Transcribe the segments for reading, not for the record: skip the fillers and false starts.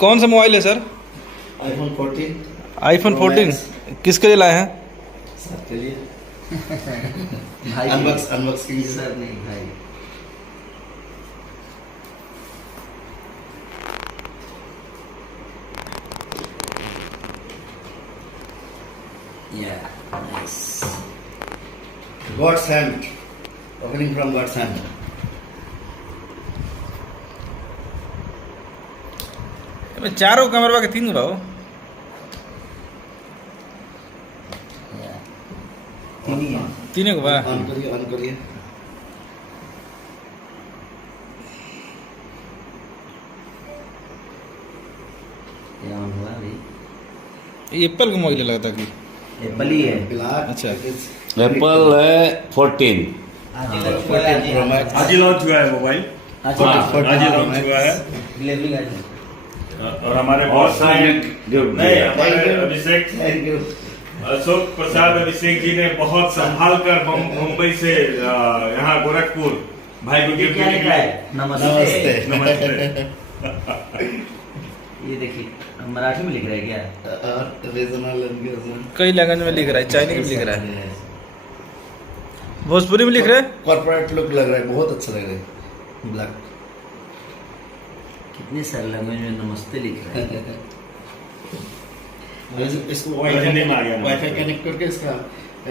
कौन सा मोबाइल है सर? iPhone 14 iPhone 14 किसके लिए लाए हैं? सबके लिए भाई अनबॉक्सिंग सर नहीं भाई। Yeah, nice. God's hand. Opening from God's hand. चारों कैमरा के तीन भाव तीनों को बा ऑन करिए क्या हुआ भाई? ये एप्पल का मोबाइल लगता कि एप्पल ही है। ब्लैक अच्छा। एप्पल है 14। आज आज ही लॉन्च हुआ है मोबाइल, आज ही लॉन्च हुआ है। डिलीवरी आज और हमारे बहुत सारे नहीं, हमारे अभिषेक थैंक यू। अशोक प्रसाद अभिषेक जी ने बहुत संभाल कर मुंबई से यहाँ गोरखपुर भाई को गिफ्ट क्या लिखा है? नमस्ते। नमस्ते। ये देखिए मराठी में लिख रहा है क्या? और रीजनल लैंग्वेज कई लैंग्वेज में लिख रहा है, चाइनीज में लिख रहा है, भोजपुरी में लिख रहा है। कॉर्पोरेट लुक लग रहा है, बहुत अच्छा लग रहा है। ब्लैक कितने सारे लैंग्वेज में नमस्ते लिख रहा है। इसको हिंदी में आ गया। वाईफाई कनेक्ट करके इसका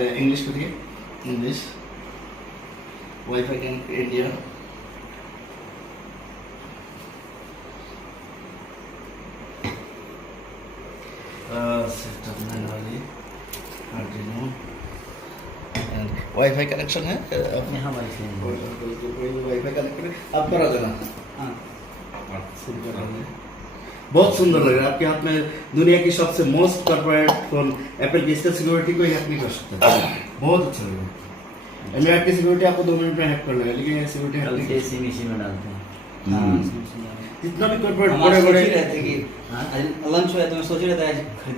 इंग्लिश करिए। English wifi connect India. Setup में डालिए आर्डिनो एंड वाईफाई कनेक्शन है अपने। यहाँ वाईफाई कनेक्ट करें आप करा देना। हाँ बहुत सुंदर लग रहा है आपके हाथ में। दुनिया की सबसे मोस्ट कॉर्पोरेट फोन एप्पल की, इसका सिक्योरिटी कोई हैक नहीं कर सकता। बहुत अच्छा लग रहा है। एंड्रॉइड की सिक्योरिटी आपको 2 मिनट में हैक कर लेगा, लेकिन ये सिक्योरिटी हैक कल नहीं से कर इसी मिशी में डालते हैं। जितना भी कॉर्पोरेट हमारे बड़े सोच बड़े ही रहे थे कि आज लंच हुआ तो मैं सोच ही रहा था आज खरीद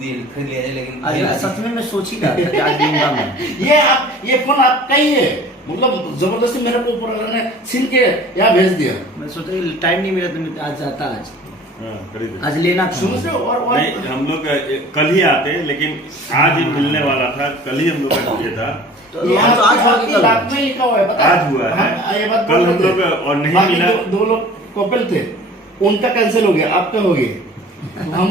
लिया जाए, लेकिन आज सच में मैं सोच ही रहा था कि आज लूंगा मैं। ये फोन आपका ही है, मतलब जबरदस्ती मेरे को ऊपर ने छीन के यहाँ भेज दिया। मैं सोच रहा टाइम नहीं मिला तो मैं आज जाता, खरीद आज लेना था। समझ रहे हो? और नहीं, हम लोग कल ही आते, लेकिन आज ही मिलने वाला था, कल ही हम लोग का ये था। तो ये आज आपकी आज लाख में लिखा हुआ है, पता है? आज हुआ है। हाँ, ये बात कल बोल हम रहे लोग थे। और नहीं बाकी मिला। दो लोग कपल थे, उनका कैंसिल हो गया, आपका हो गया। हम